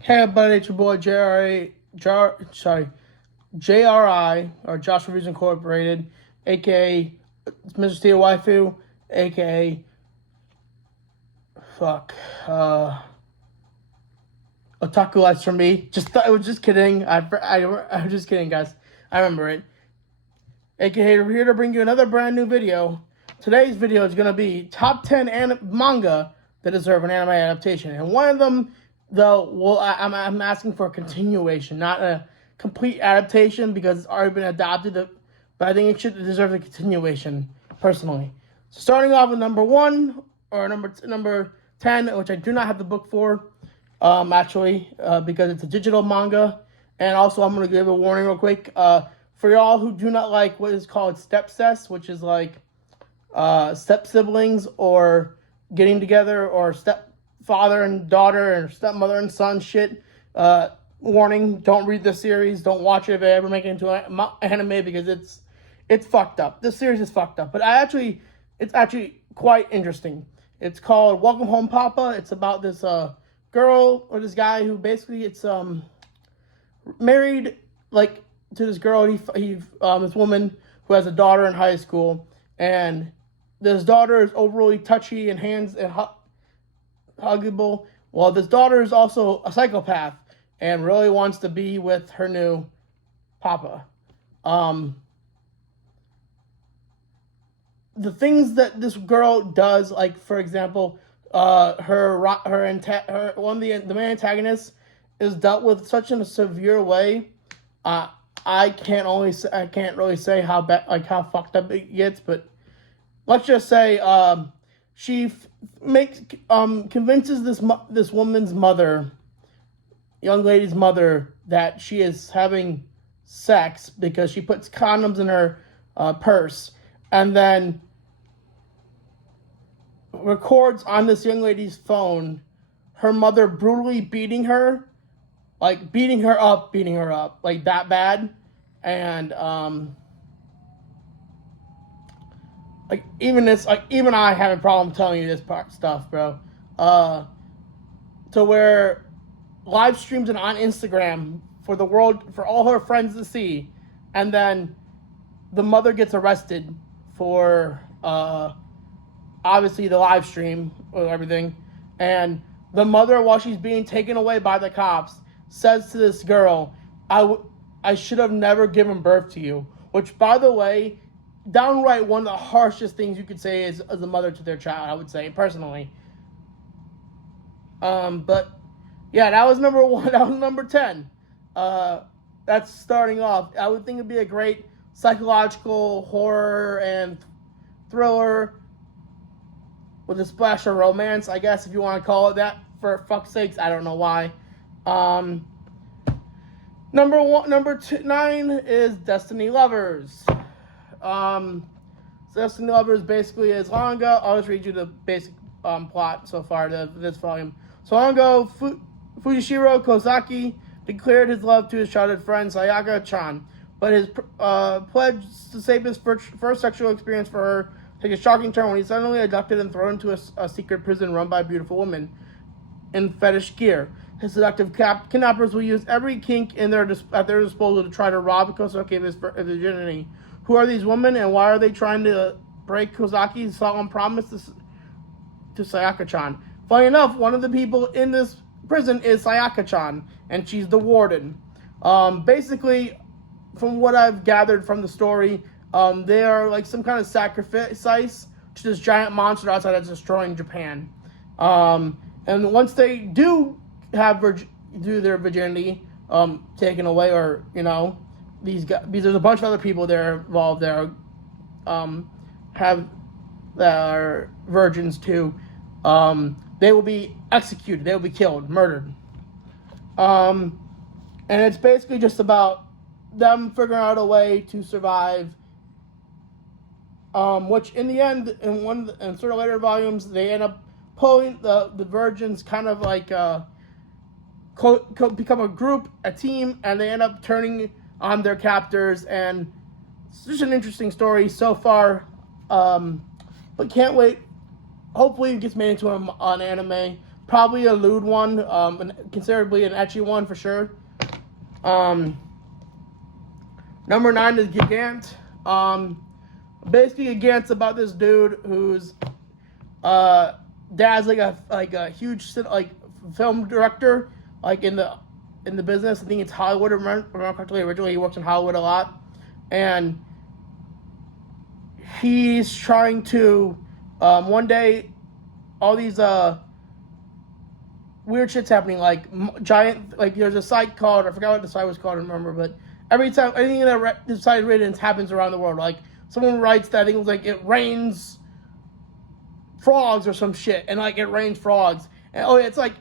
Hey everybody, it's your boy JRI, or Josh Reviews Incorporated, aka Mr. Steel Waifu, aka Otaku Lights for Me. I was just kidding. I'm just kidding, guys. I remember it. Aka, we're here to bring you another brand new video. Today's video is gonna be top 10 manga that deserve an anime adaptation, and one of them, though, well, I'm asking for a continuation, not a complete adaptation, because it's already been adopted. But I think it deserve a continuation, personally. So starting off with number 1 or number 10, which I do not have the book for, actually, because it's a digital manga. And also, I'm gonna give a warning real quick. For y'all who do not like what is called stepcest, which is like step siblings or getting together, or stepfather and daughter, or stepmother and son shit, warning, don't read this series, don't watch it if they ever make it into an anime, because it's fucked up. This series is fucked up, but it's actually quite interesting. It's called Welcome Home Papa. It's about this girl, or this guy who basically it's married like to this girl. This woman who has a daughter in high school, and this daughter is overly touchy and hands and huggable. Well, this daughter is also a psychopath and really wants to be with her new papa. The things that this girl does, like for example, the main antagonist is dealt with such in a severe way. I can't really say how bad, like how fucked up it gets, but let's just say she convinces this woman's mother, young lady's mother, that she is having sex because she puts condoms in her purse, and then records on this young lady's phone her mother brutally beating her, like beating her up, like that bad. And even I have a problem telling you this stuff, bro. To where live streams it on Instagram for the world, for all her friends to see, and then the mother gets arrested for obviously the live stream or everything, and the mother, while she's being taken away by the cops, says to this girl, I should have never given birth to you. Which, by the way, downright one of the harshest things you could say as a mother to their child, I would say, personally. But, yeah, that was number 1. That was number 10. That's starting off. I would think it'd be a great psychological horror and thriller with a splash of romance, I guess, if you want to call it that. For fuck's sakes, I don't know why. Number 9 is Destiny Lovers. Destiny Lovers basically is long ago. I'll just read you the basic plot so far to this volume. So long ago, Fujishiro Kozaki declared his love to his childhood friend Sayaka-chan, but his pledge to save his first sexual experience for her took a shocking turn when he suddenly abducted and thrown into a secret prison run by a beautiful woman in fetish gear. His seductive kidnappers will use every kink at their disposal to try to rob Kozaki of his virginity. Who are these women, and why are they trying to break Kozaki's solemn promise to Sayaka-chan? Funny enough, one of the people in this prison is Sayaka-chan, and she's the warden. Basically, from what I've gathered from the story, they are like some kind of sacrifice to this giant monster outside that's destroying Japan. And once they do their virginity taken away, or these guys, because there's a bunch of other people there involved that are virgins too. They they will be executed. They will be killed, murdered. And it's basically just about them figuring out a way to survive. Which in the end, in sort of later volumes, they end up pulling the virgins kind of like become a group, a team, and they end up turning on their captors. And it's just an interesting story so far. But can't wait. Hopefully it gets made into an anime. Probably a lewd one, and considerably an ecchi one for sure. Number 9 is Gigant. Basically, Gigant's about this dude whose dad's like a huge film director, like in the business. I think it's Hollywood. Remember correctly, originally he works in Hollywood a lot, and he's trying to one day all these weird shit's happening, like giant, like there's a site called, I forgot what the site was called, I don't remember, but every time anything that the site written happens around the world. Like someone writes that, I think it was like it rains frogs or some shit, and like it rains frogs, and it's like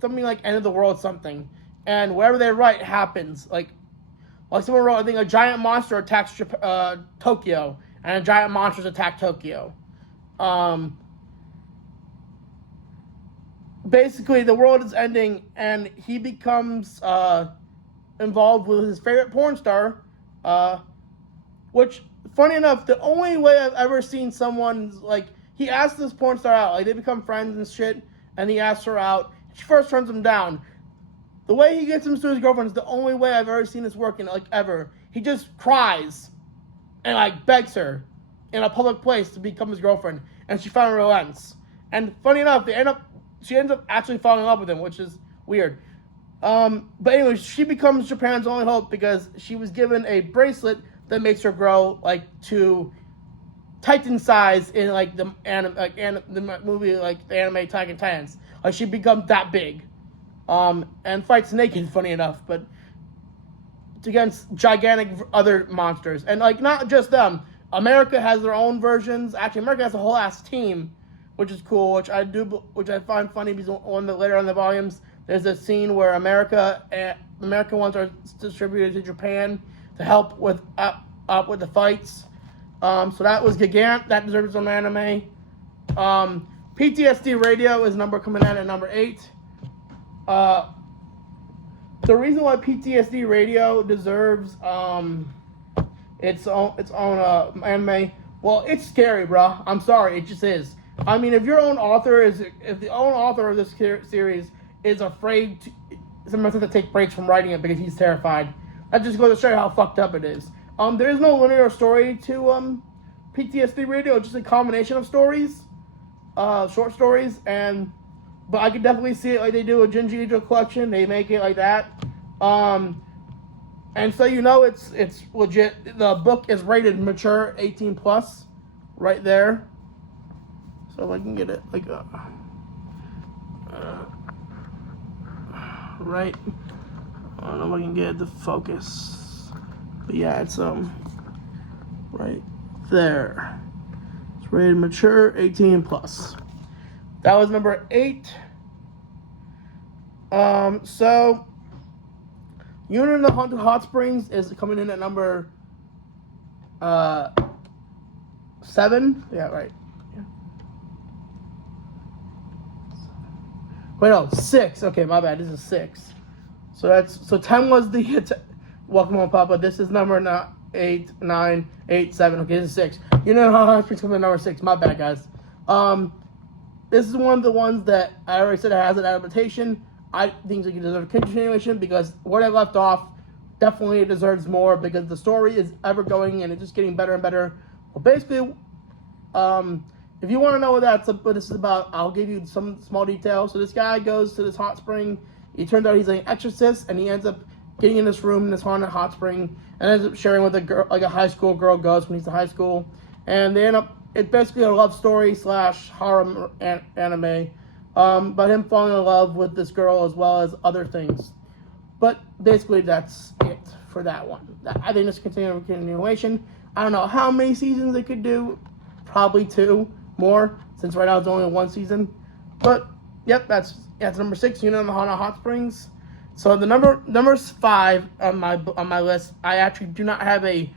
something like end of the world something, and whatever they write happens. Like someone wrote, I think a giant monster attacks Tokyo, and a giant monsters attack Tokyo. Basically, the world is ending, and he becomes involved with his favorite porn star, which, funny enough, the only way I've ever seen someone, like, he asks this porn star out, like, they become friends and shit, and he asks her out. She first turns him down. The way he gets him to his girlfriend is the only way I've ever seen this working, like, ever. He just cries and, like, begs her in a public place to become his girlfriend, and she finally relents. And funny enough, she ends up actually falling in love with him, which is weird. But anyway, she becomes Japan's only hope because she was given a bracelet that makes her grow like to Titan size in like the movie, like the anime Attack on Titans. Like she becomes that big, and fights naked. Funny enough, but it's against gigantic other monsters, and like not just them. America has their own versions. Actually, America has a whole ass team, which is cool, which I find funny because on the later on the volumes, there's a scene where American ones are distributed to Japan to help with up with the fights. So that was Gigant. That deserves its own anime. PTSD Radio is coming in at number 8. The reason why PTSD Radio deserves its own anime, well, it's scary, bro. I'm sorry, it just is. I mean, if the own author of this series is afraid to, sometimes have to take breaks from writing it because he's terrified, that just goes to show you how fucked up it is. There is no linear story to PTSD Radio. It's just a combination of stories, short stories, but I could definitely see it like they do a Junji Ito collection. They make it like that, and so it's legit. The book is rated mature 18+, right there. So if I can get it like right, I don't know if I can get it to focus, but yeah, it's right there. It's rated mature 18+. That was number 8. So Unit in the Haunted Hot Springs is coming in at number 7. Yeah, right. Wait, no, 6. Okay, my bad. This is 6. So 10 was the Welcome Home Papa. This is number 8, 9, 8, 7. Okay, this is 6. You know how Hot Springs coming in number 6. My bad, guys. This is one of the ones that I already said it has an adaptation. I think it deserves a continuation because where they left off definitely deserves more because the story is ever going and it's just getting better and better. Well, basically, if you want to know what this is about, I'll give you some small details. So this guy goes to this hot spring. It turns out he's an exorcist, and he ends up getting in this room in this haunted hot spring, and ends up sharing with a girl, like a high school girl goes when he's in high school, and they end up. It's basically a love story / horror anime, about him falling in love with this girl as well as other things. But basically, that's it for that one. I think this continuation. I don't know how many seasons they could do. Probably 2 more, since right now it's only 1 season. But Yep, that's number 6. Hana Hot Springs. So the number 5 on my list. I actually do not have a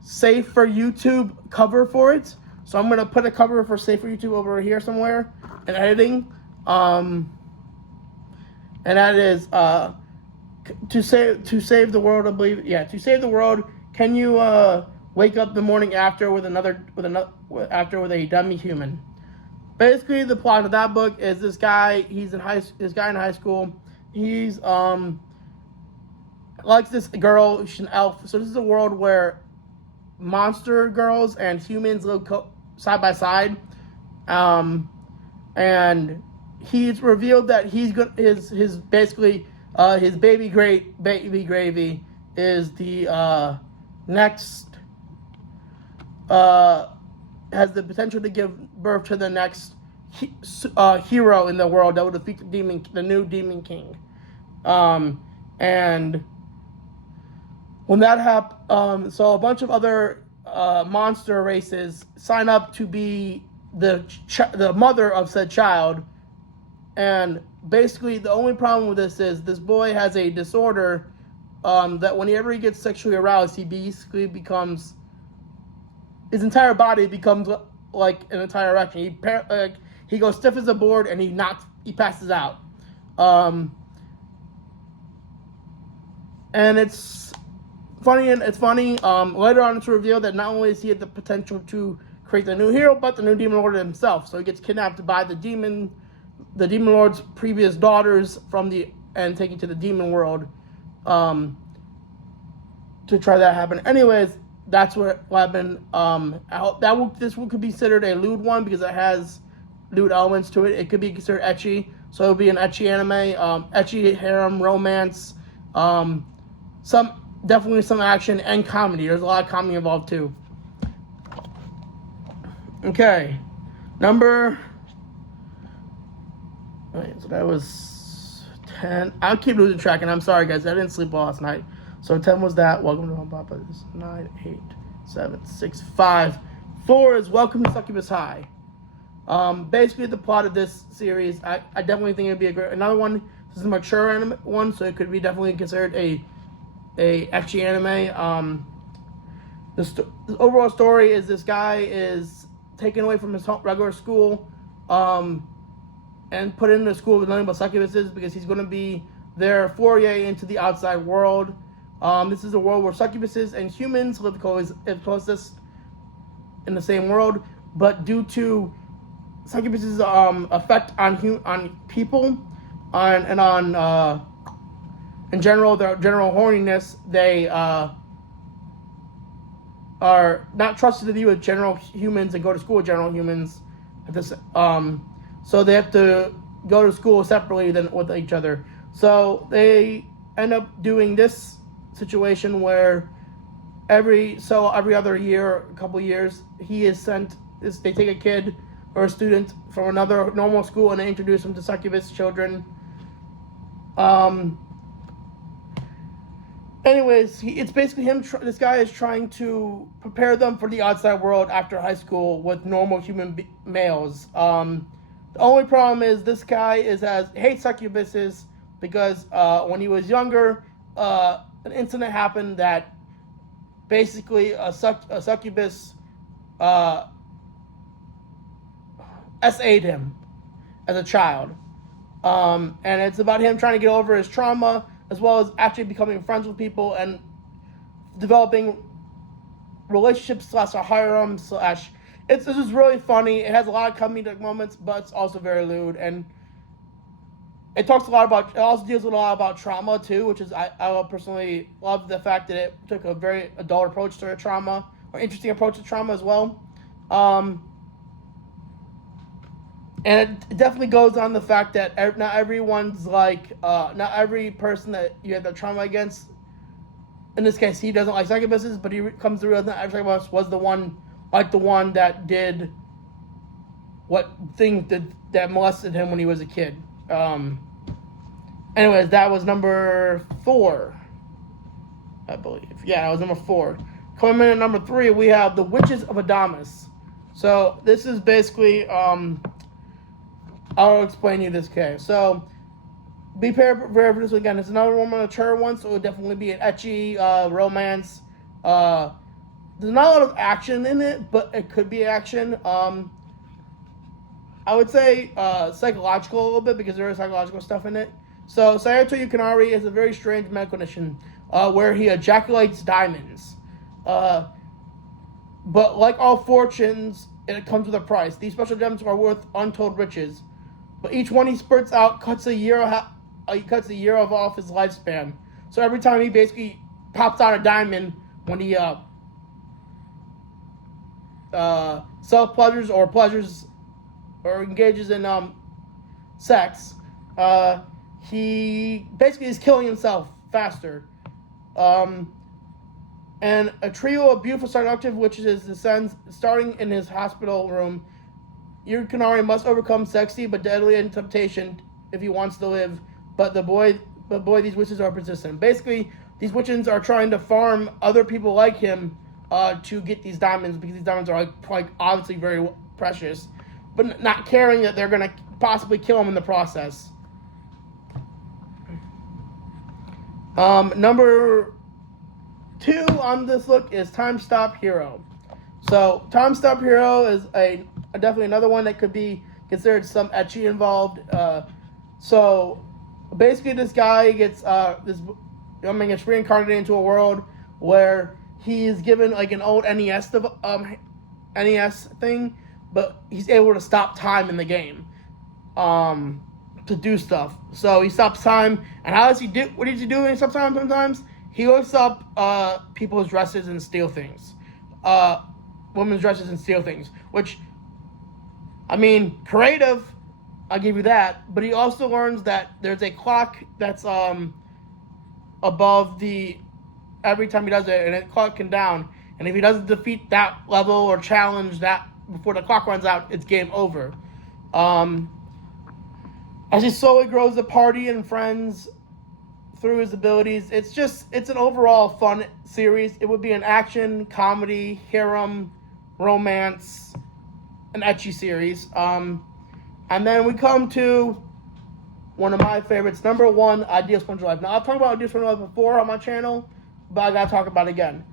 Safe for YouTube cover for it, so I'm gonna put a cover for Safe for YouTube over here somewhere in editing. And that is to save the world. I believe, yeah, to save the world. Can you wake up the morning after with a dummy human? Basically, the plot of that book is this guy. This guy in high school. He's likes this girl. She's an elf. So this is a world where monster girls and humans live side by side. And he's revealed that his basically his baby gravy is the next has the potential to give birth to the next hero in the world that will defeat the new demon king. And when that happens, so a bunch of other monster races sign up to be the mother of said child. And basically, the only problem with this is this boy has a disorder that whenever he gets sexually aroused, he basically becomes, his entire body becomes like an entire erection. He goes stiff as a board and he passes out. And it's funny. Later on, it's revealed that not only is he had the potential to create the new hero, but the new demon lord himself. So he gets kidnapped by the demon lord's previous daughters and taken to the demon world to try that happen. Anyways, that's what happened. This one could be considered a lewd one because it has lewd elements to it. It could be considered ecchi, so it would be an ecchi anime, ecchi harem romance, definitely some action and comedy. There's a lot of comedy involved too. Okay, so that was 10. I'll keep losing track, and I'm sorry, guys. I didn't sleep well last night. So 10 was that. Welcome to Home Papa. This is 9, 8, 7, 6, 5. 4 is Welcome to Succubus High. Basically, the plot of this series, I definitely think it'd be another one. This is a mature anime one, so it could be definitely considered a ecchi anime. The overall story is this guy is taken away from his regular school, and put into a school with nothing but succubuses because he's going to be their foray into the outside world. This is a world where succubuses and humans live closest in the same world, but due to succubus's effect on people, in general, their general horniness, they are not trusted to be with general humans and go to school with general humans. So they have to go to school separately than with each other. So they end up doing this situation where every other year, a couple years, they take a kid or a student from another normal school and they introduce them to succubus children. Anyways, it's basically him. This guy is trying to prepare them for the outside world after high school with normal human males. The only problem is this guy hates succubuses because when he was younger, an incident happened that basically a succubus SA'd him as a child. And it's about him trying to get over his trauma as well as actually becoming friends with people and developing relationships / a harem / this is really funny. It has a lot of comedic moments, but it's also very lewd, and it also deals with a lot about trauma too, which is I personally love the fact that it took a very adult approach to trauma, or interesting approach to trauma as well. And it definitely goes on the fact that not everyone's not every person that you have that trauma against. In this case, he doesn't like succubuses, but he comes to realize not every succubus was the one that did that molested him when he was a kid. Anyways, that was number 4, I believe. Yeah, that was number 4. Coming in at number 3, we have The Witches of Adamas. So this is basically I'll explain you this case. So, be prepared for this again. It's another more mature one, so it would definitely be an ecchi romance. There's not a lot of action in it, but it could be action. I would say psychological a little bit because there is psychological stuff in it. So Sayato Yukinari is a very strange medical condition where he ejaculates diamonds. But like all fortunes, it comes with a price. These special gems are worth untold riches. But each one he spurts out cuts a year off his lifespan. So every time he basically pops out a diamond when he self pleasures or engages in sex, he basically is killing himself faster. And a trio of beautiful seductive witches descends, starting in his hospital room. Yukinari must overcome sexy but deadly temptation if he wants to live. But boy, these witches are persistent. Basically, these witches are trying to farm other people like him to get these diamonds, because these diamonds are like obviously very precious, but not caring that they're gonna possibly kill him in the process. Number 2 on this look is Time Stop Hero. So Time Stop Hero is definitely another one that could be considered some ecchi involved. So basically, this guy gets this young man gets reincarnated into a world where he is given like an old NES thing, but he's able to stop time in the game to do stuff. So he stops time, and how does he do? What does he do when he stops time? Sometimes he lifts up people's dresses and steal things, women's dresses and steal things. Which, I mean, creative, I'll give you that. But he also learns that there's a clock that's above the every time he does it, and the clock can down. And if he doesn't defeat that level or challenge that before the clock runs out, it's game over. As he slowly grows the party and friends through his abilities, it's an overall fun series. It would be an action, comedy, harem, romance, an ecchi series. And then we come to one of my favorites, number 1, Ideal Sponge Life. Now, I've talked about Ideal Sponge Life before on my channel, but I gotta talk about it again.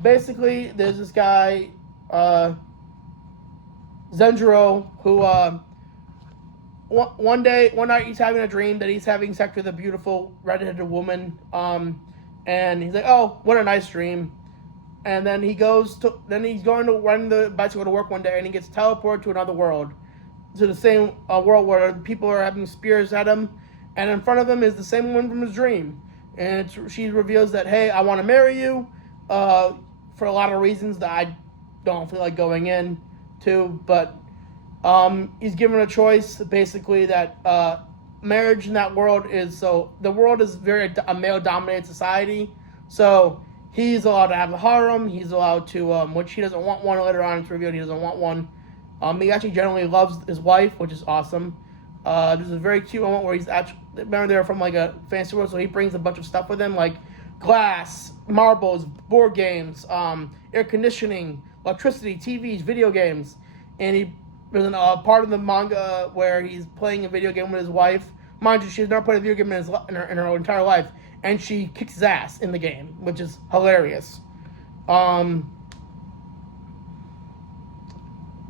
Basically, there's this guy, Zenjiro, who one night he's having a dream that he's having sex with a beautiful redheaded woman, and he's like, "Oh, what a nice dream." And then he's going to run the bicycle to work one day, and he gets teleported to another world, to the same world where people are having spears at him, and in front of him is the same woman from his dream, and she reveals that, "Hey, I want to marry you," for a lot of reasons that I don't feel like going into, but he's given a choice basically that marriage in that world is the world is very a male dominated society, so he's allowed to have a harem. He's allowed to which he doesn't want one. Later on it's revealed he doesn't want one. He actually generally loves his wife, which is awesome. There's a very cute moment where he's actually, remember, they're from like a fancy world, so he brings a bunch of stuff with him, like glass, marbles, board games, air conditioning, electricity, TVs, video games. And there's a part of the manga where he's playing a video game with his wife. Mind you, she's never played a video game in her entire life, and she kicks his ass in the game, which is hilarious.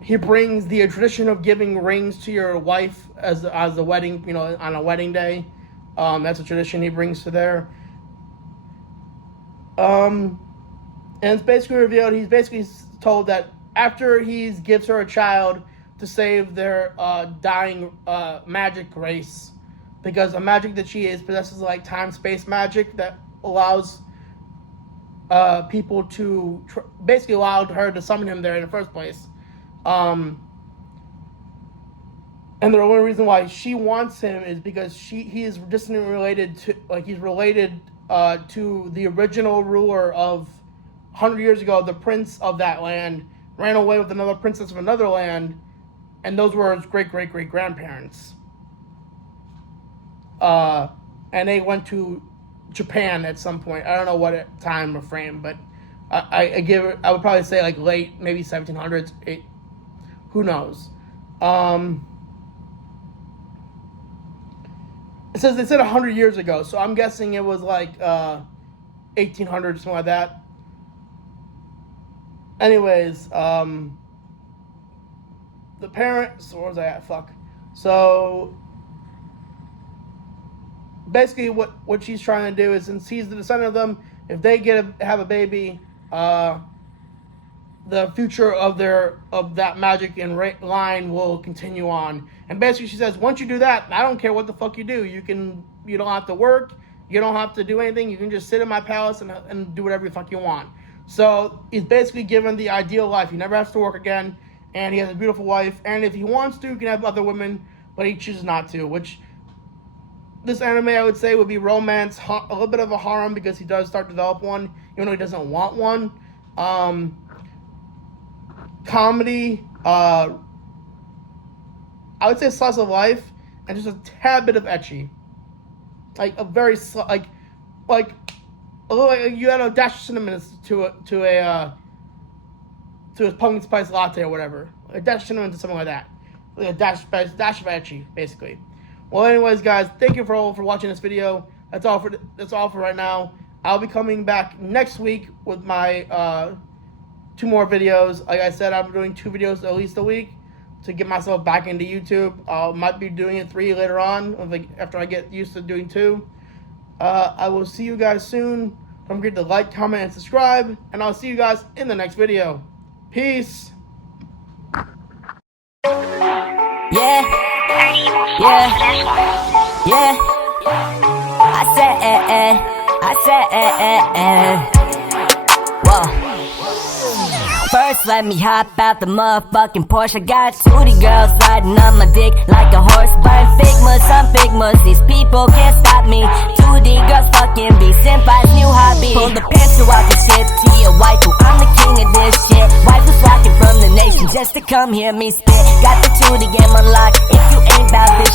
He brings the tradition of giving rings to your wife as a wedding, on a wedding day. That's a tradition he brings to there. And it's basically revealed, he's basically told that after he gives her a child to save their dying magic race, because the magic that she is possesses like time-space magic that allows people to basically allowed her to summon him there in the first place. And the only reason why she wants him is because he is distantly related to, he's related to the original ruler of 100 years ago. The prince of that land ran away with another princess of another land, and those were his great-great-great-grandparents. And they went to Japan at some point. I don't know what time or frame, but I would probably say like late, maybe 1700s. Who knows? It says they said 100 years ago, so I'm guessing it was like 1800 something like that. Anyways, the parents, where was I at? Fuck. So basically, what she's trying to do is, since he's the descendant of them, if they have a baby, the future of that magic and line will continue on. And basically, she says, once you do that, I don't care what the fuck you do. You don't have to work. You don't have to do anything. You can just sit in my palace and do whatever the fuck you want. So he's basically given the ideal life. He never has to work again, and he has a beautiful wife. And if he wants to, he can have other women, but he chooses not to. Which this anime, I would say, would be romance, a little bit of a harem, because he does start to develop one, even though he doesn't want one. Comedy, I would say slice of life, and just a tad bit of ecchi, like a very like a little, like you add a dash of cinnamon to a pumpkin spice latte or whatever, a dash of cinnamon to something like that, like a dash of ecchi, basically. Well, anyways, guys, thank you for watching this video. That's all for right now. I'll be coming back next week with my 2 more videos. Like I said, I'm doing 2 videos at least a week to get myself back into YouTube. I might be doing it 3 later on, after I get used to doing 2. I will see you guys soon. Don't forget to like, comment, and subscribe. And I'll see you guys in the next video. Peace. Yeah. I said, whoa. First, let me hop out the motherfucking Porsche. I got 2D girls riding on my dick like a horse. Burn Figmas on Figmas, these people can't stop me. 2D girls fucking be senpai's new hobby. Pull the pencil out the shit to your waifu, I'm the king of this shit. Waifu's flocking from the nation just to come hear me spit. Got the 2D game unlocked, if you ain't about this